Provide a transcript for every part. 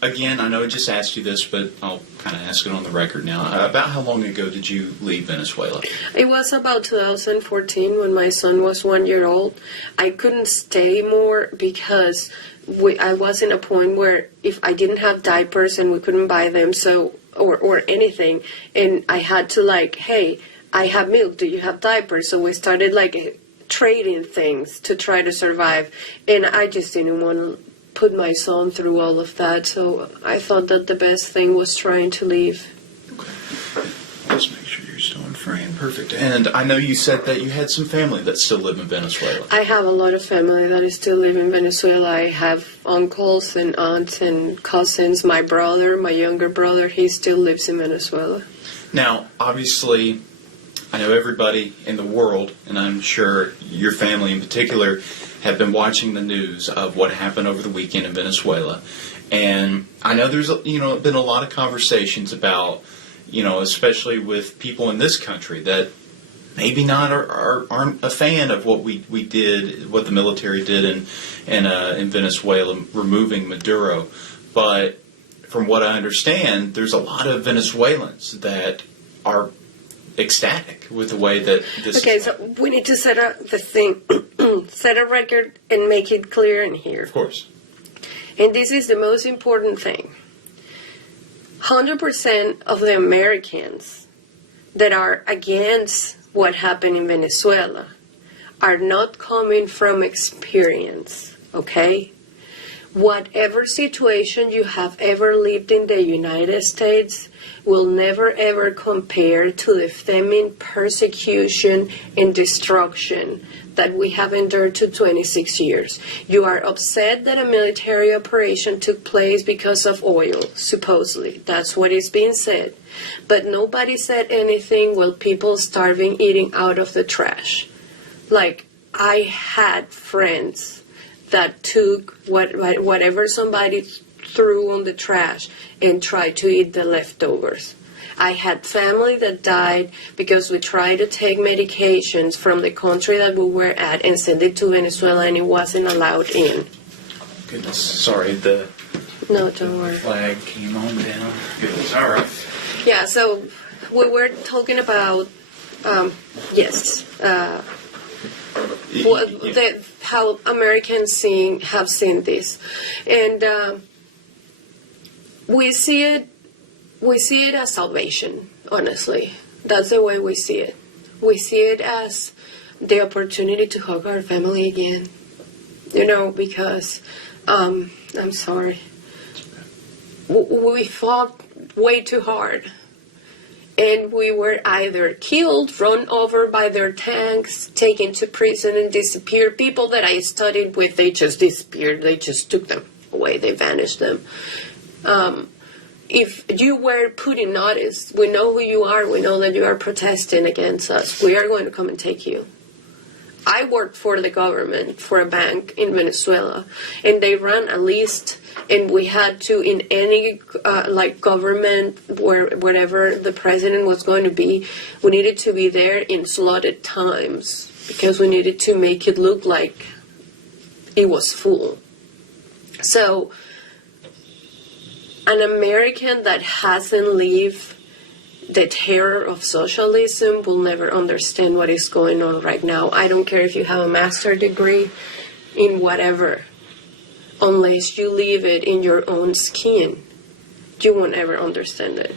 Again, I know I just asked you this, but I'll kind of ask it on the record now. About how long ago did you leave Venezuela? It was about 2014 when my son was 1 year old. I couldn't stay more because I was in a point where if I didn't have diapers and we couldn't buy them, or anything, and I had to hey, I have milk, do you have diapers? So we started trading things to try to survive, and I just didn't want to put my son through all of that, so I thought that the best thing was trying to leave. Okay. Let's make sure you're still in frame. Perfect. And I know you said that you had some family that still live in Venezuela. I have a lot of family that is still live in Venezuela. I have uncles and aunts and cousins. My younger brother, he still lives in Venezuela. Now, obviously, I know everybody in the world, and I'm sure your family in particular, have been watching the news of what happened over the weekend in Venezuela. And I know there's been a lot of conversations about, especially with people in this country that maybe aren't a fan of what we did, what the military did in Venezuela, removing Maduro. But from what I understand, there's a lot of Venezuelans that are ecstatic with the way that this is. So we need to set a record and make it clear in here. Of course. And this is the most important thing. 100% of the Americans that are against what happened in Venezuela are not coming from experience, okay? Whatever situation you have ever lived in the United States will never ever compare to the famine, persecution, and destruction that we have endured to 26 years. You are upset that a military operation took place because of oil, supposedly. That's what is being said. But nobody said anything while people starving, eating out of the trash. I had friends that took whatever somebody threw on the trash and tried to eat the leftovers. I had family that died because we tried to take medications from the country that we were at and send it to Venezuela, and it wasn't allowed in. Goodness, sorry, No, don't worry. Flag came on down. Goodness, all right. Yeah, so we were talking about, how Americans have seen this, and we see it as salvation. Honestly, that's the way we see it. We see it as the opportunity to hug our family again. Because I'm sorry, we fought way too hard. And we were either killed, run over by their tanks, taken to prison and disappeared. People that I studied with, they just disappeared. They just took them away. They vanished them. If you were put in notice, we know who you are. We know that you are protesting against us. We are going to come and take you. I worked for the government, for a bank in Venezuela, and they ran a list, and we had to, in any government, wherever the president was going to be, we needed to be there in slotted times because we needed to make it look like it was full. So an American that hasn't lived the terror of socialism will never understand what is going on right now. I don't care if you have a master's degree in whatever. Unless you live it in your own skin, you won't ever understand it.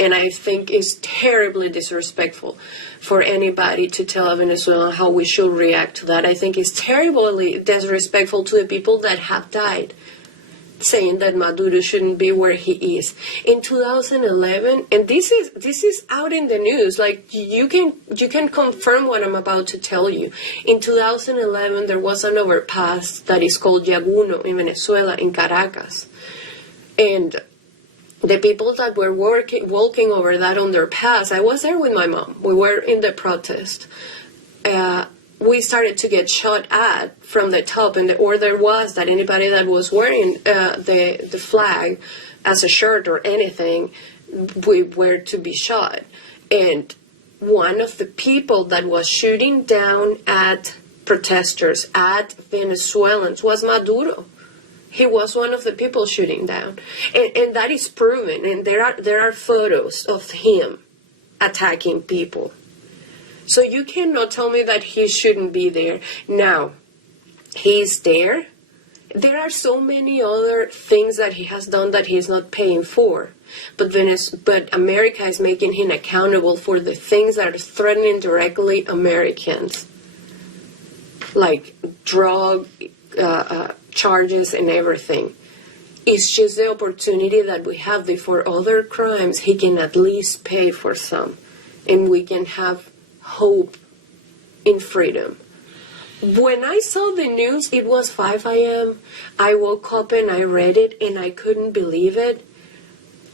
And I think it's terribly disrespectful for anybody to tell Venezuela how we should react to that. I think it's terribly disrespectful to the people that have died, saying that Maduro shouldn't be where he is. In 2011, and this is out in the news, you can confirm what I'm about to tell you. In 2011, there was an overpass that is called Yaguno in Venezuela, in Caracas. And the people that were walking over that underpass, I was there with my mom. We were in the protest. We started to get shot at from the top, and the order was that anybody that was wearing the flag as a shirt or anything, we were to be shot. And one of the people that was shooting down at protesters, at Venezuelans, was Maduro. He was one of the people shooting down. And that is proven. And there are photos of him attacking people. So you cannot tell me that he shouldn't be there. Now, he's there. There are so many other things that he has done that he's not paying for. But America is making him accountable for the things that are threatening directly Americans. Like drug charges and everything. It's just the opportunity that we have before other crimes, he can at least pay for some. And we can have hope in freedom. When I saw the news, it was 5 a.m. I woke up and I read it and I couldn't believe it.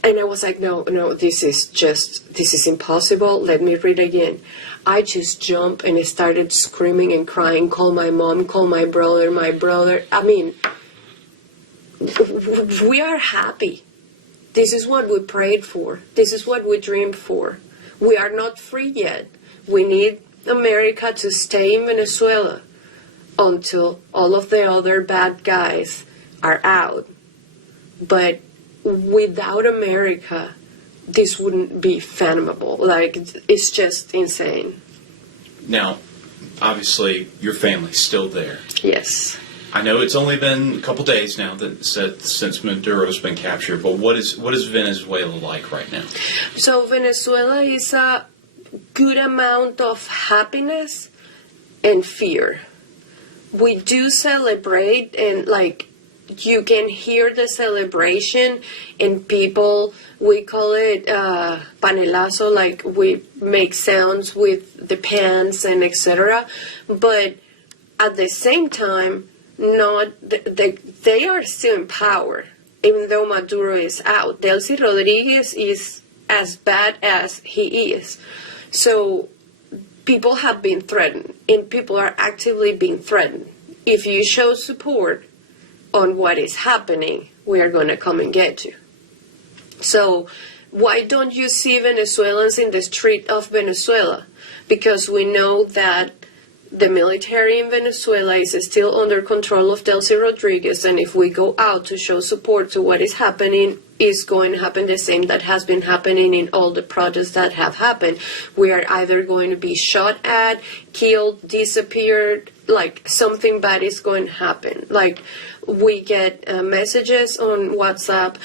And I was like, no, this is impossible. Let me read again. I just jumped and I started screaming and crying, call my mom, call my brother. I mean, we are happy. This is what we prayed for. This is what we dreamed for. We are not free yet. We need America to stay in Venezuela until all of the other bad guys are out. But without America, this wouldn't be fathomable. Like, it's just insane. Now, obviously, your family's still there. Yes. I know it's only been a couple days now since Maduro's been captured, but what is Venezuela like right now? So Venezuela is a good amount of happiness and fear. We do celebrate, and like you can hear the celebration, and people, we call it panelazo, like we make sounds with the pans and etc. But at the same time, they are still in power, even though Maduro is out. Delcy Rodriguez is as bad as he is. So people have been threatened, and people are actively being threatened. If you show support on what is happening, we are going to come and get you. So why don't you see Venezuelans in the street of Venezuela? Because we know that the military in Venezuela is still under control of Delcy Rodriguez, and if we go out to show support to what is happening, is going to happen the same that has been happening in all the protests that have happened. We are either going to be shot at, killed, disappeared, like something bad is going to happen. Like we get messages on WhatsApp.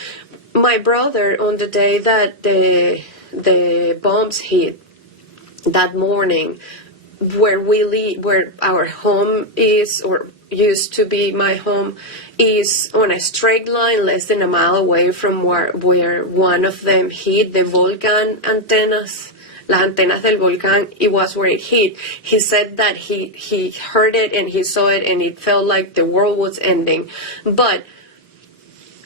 My brother, on the day that the bombs hit, that morning, where we live, where our home is, or used to be my home, is on a straight line less than a mile away from where one of them hit, the volcan antennas, las antenas del volcán. It was where it hit. He said that he heard it and he saw it and it felt like the world was ending. But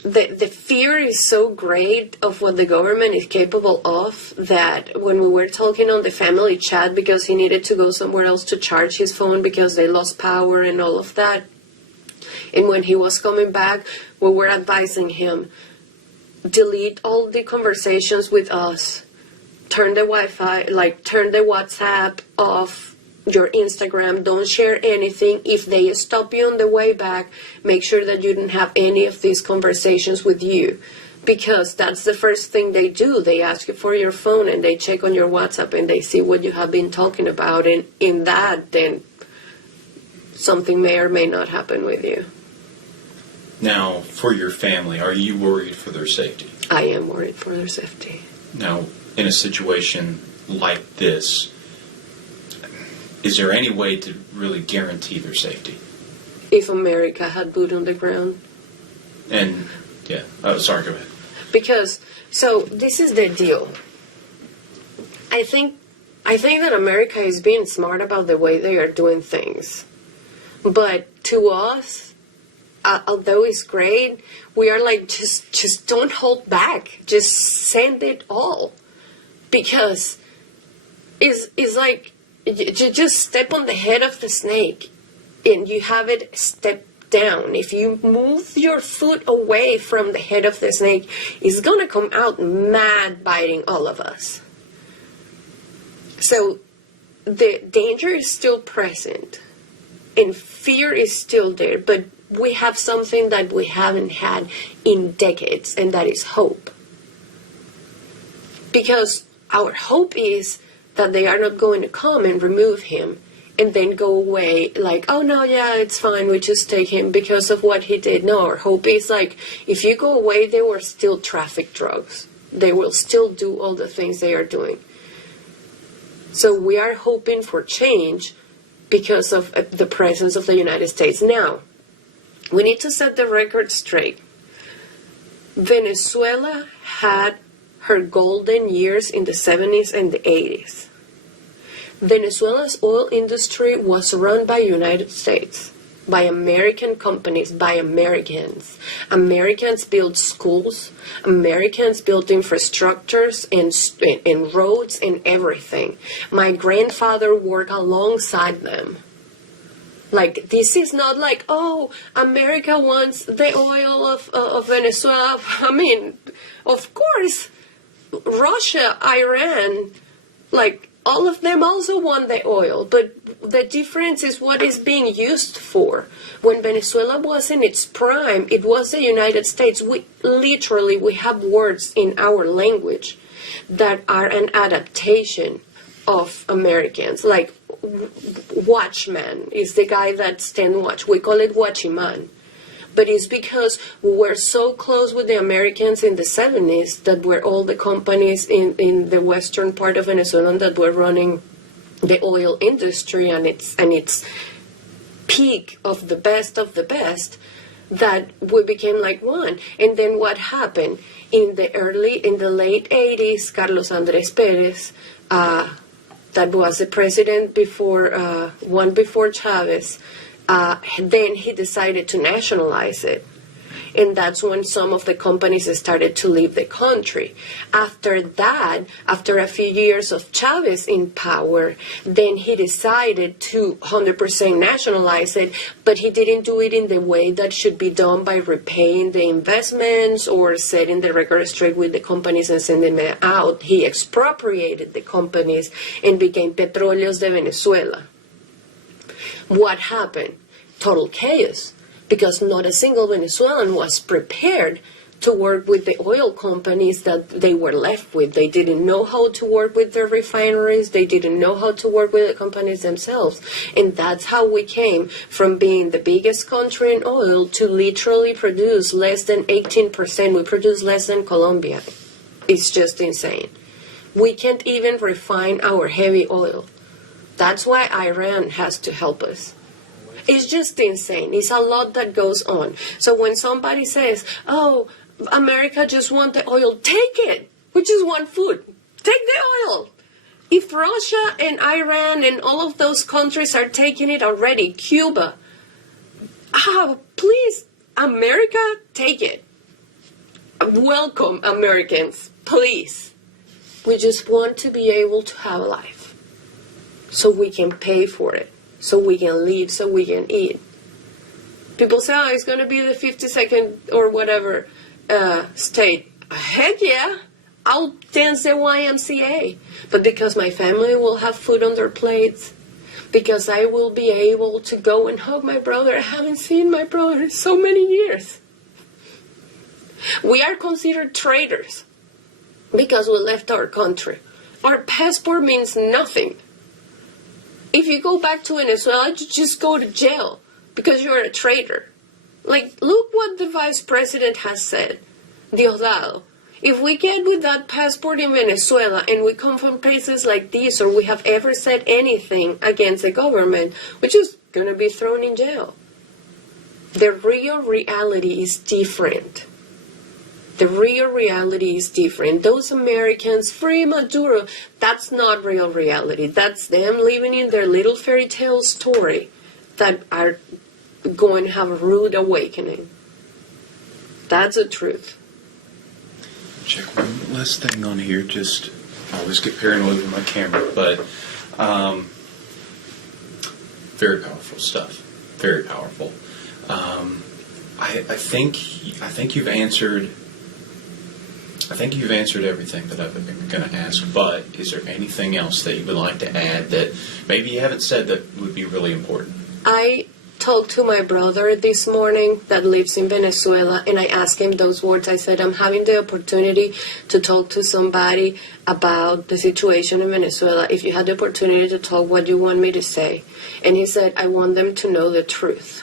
the fear is so great of what the government is capable of that when we were talking on the family chat, because he needed to go somewhere else to charge his phone because they lost power and all of that, and when he was coming back, we were advising him, delete all the conversations with us, turn the Wi-Fi, turn the WhatsApp off, your Instagram, don't share anything. If they stop you on the way back, make sure that you don't have any of these conversations with you, because that's the first thing they do. They ask you for your phone and they check on your WhatsApp and they see what you have been talking about, and in that, then something may or may not happen with you. Now, for your family, are you worried for their safety? I am worried for their safety. Now, in a situation like this, is there any way to really guarantee their safety? If America had boot on the ground. And, yeah. Oh, sorry, go ahead. Because, so, this is the deal. I think that America is being smart about the way they are doing things. But to us, although it's great, we are like, just don't hold back. Just send it all. Because it's like, you just step on the head of the snake and you have it step down. If you move your foot away from the head of the snake, it's going to come out mad biting all of us. So the danger is still present and fear is still there, but we have something that we haven't had in decades, and that is hope. Because our hope is that they are not going to come and remove him and then go away like, oh no, yeah, it's fine, we just take him because of what he did. No, our hope is like, if you go away, they will still traffic drugs. They will still do all the things they are doing. So we are hoping for change because of the presence of the United States. Now, we need to set the record straight. Venezuela had her golden years in the 70s and the 80s. Venezuela's oil industry was run by United States, by American companies, by Americans. Americans built schools, Americans built infrastructures and roads and everything. My grandfather worked alongside them. Like, this is not like, oh, America wants the oil of Venezuela. I mean, of course, Russia, Iran, like, all of them also want the oil, but the difference is what is being used for. When Venezuela was in its prime, it was the United States. We have words in our language that are an adaptation of Americans. Like, watchman is the guy that stand watch. We call it watchman. But it's because we were so close with the Americans in the 70s that were all the companies in the western part of Venezuela that were running the oil industry and its peak of the best that we became like one. And then what happened? In the late 80s, Carlos Andrés Pérez, that was the president before Chavez, then he decided to nationalize it. And that's when some of the companies started to leave the country. After that, after a few years of Chavez in power, then he decided to 100% nationalize it, but he didn't do it in the way that should be done by repaying the investments or setting the record straight with the companies and sending them out. He expropriated the companies and became Petróleos de Venezuela. What happened? Total chaos, because not a single Venezuelan was prepared to work with the oil companies that they were left with. They didn't know how to work with their refineries. They didn't know how to work with the companies themselves. And that's how we came from being the biggest country in oil to literally produce less than 18%. We produce less than Colombia. It's just insane. We can't even refine our heavy oil. That's why Iran has to help us. It's just insane. It's a lot that goes on. So when somebody says, oh, America just wants the oil, take it. We just want food. Take the oil. If Russia and Iran and all of those countries are taking it already, Cuba, please, America, take it. Welcome, Americans, please. We just want to be able to have a life so we can pay for it. So we can live, so we can eat. People say, oh, it's going to be the 52nd or whatever state. Heck yeah, I'll dance the YMCA. But because my family will have food on their plates, because I will be able to go and hug my brother. I haven't seen my brother in so many years. We are considered traitors because we left our country. Our passport means nothing. If you go back to Venezuela, you just go to jail because you're a traitor. Like, look what the vice president has said, Diosdado. If we get with that passport in Venezuela and we come from places like this, or we have ever said anything against the government, we're just going to be thrown in jail. The real reality is different. The real reality is different. Those Americans, free Maduro, that's not real reality. That's them living in their little fairy tale story that are going to have a rude awakening. That's the truth. Check one last thing on here. Just, I always get paranoid with my camera, but very powerful stuff. Very powerful. I think you've answered. I think you've answered everything that I've been going to ask, but is there anything else that you would like to add that maybe you haven't said that would be really important? I talked to my brother this morning that lives in Venezuela, and I asked him those words. I said, I'm having the opportunity to talk to somebody about the situation in Venezuela. If you had the opportunity to talk, what do you want me to say? And he said, I want them to know the truth.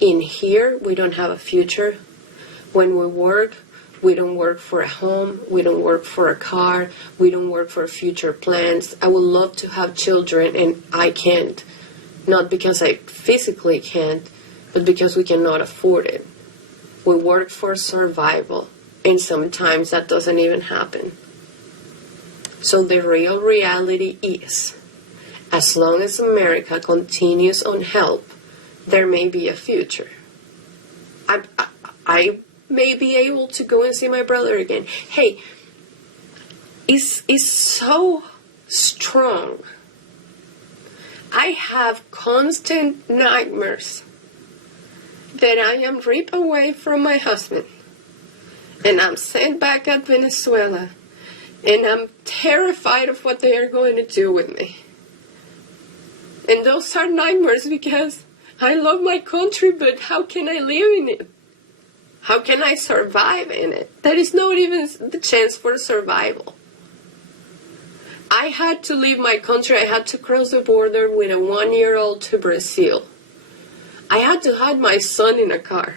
In here, we don't have a future. When we work, we don't work for a home. We don't work for a car. We don't work for future plans. I would love to have children, and I can't. Not because I physically can't, but because we cannot afford it. We work for survival, and sometimes that doesn't even happen. So the real reality is, as long as America continues on help, there may be a future. I may be able to go and see my brother again. Hey, it's so strong. I have constant nightmares that I am ripped away from my husband and I'm sent back at Venezuela, and I'm terrified of what they are going to do with me. And those are nightmares because I love my country, but how can I live in it? How can I survive in it? There is not even the chance for survival. I had to leave my country. I had to cross the border with a 1-year-old to Brazil. I had to hide my son in a car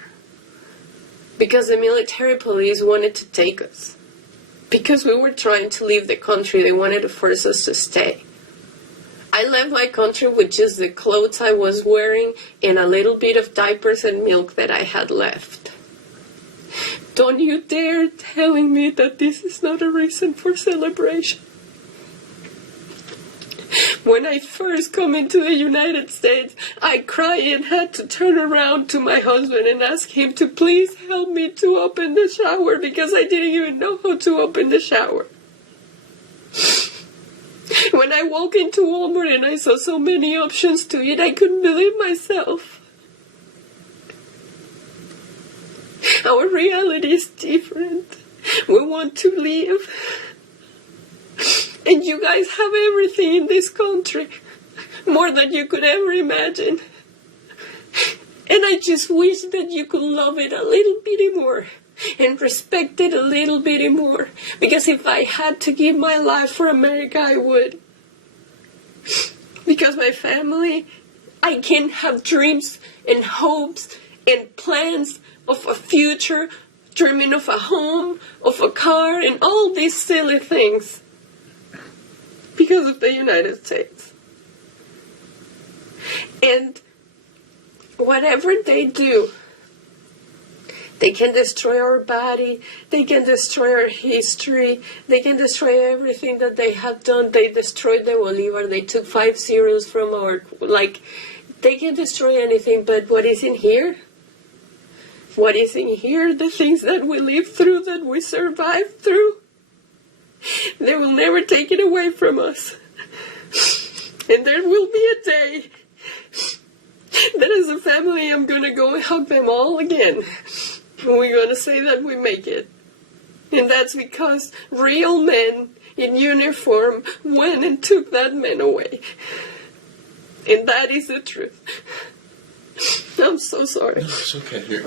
because the military police wanted to take us. Because we were trying to leave the country, they wanted to force us to stay. I left my country with just the clothes I was wearing and a little bit of diapers and milk that I had left. Don't you dare telling me that this is not a reason for celebration. When I first come into the United States, I cried and had to turn around to my husband and ask him to please help me to open the shower because I didn't even know how to open the shower. When I walked into Walmart and I saw so many options to eat, I couldn't believe myself. Our reality is different. We want to live. And you guys have everything in this country. More than you could ever imagine. And I just wish that you could love it a little bit more. And respect it a little bit more. Because if I had to give my life for America, I would. Because my family, I can have dreams and hopes and plans of a future, dreaming of a home, of a car, and all these silly things. Because of the United States. And whatever they do, they can destroy our body, they can destroy our history, they can destroy everything that they have done. They destroyed the Bolivar, they took 5 zeros from our, they can destroy anything, but what is in here? What is in here, the things that we live through, that we survive through, they will never take it away from us. And there will be a day that as a family I'm going to go and hug them all again. And we're going to say that we make it. And that's because real men in uniform went and took that man away. And that is the truth. I'm so sorry. No, it's okay.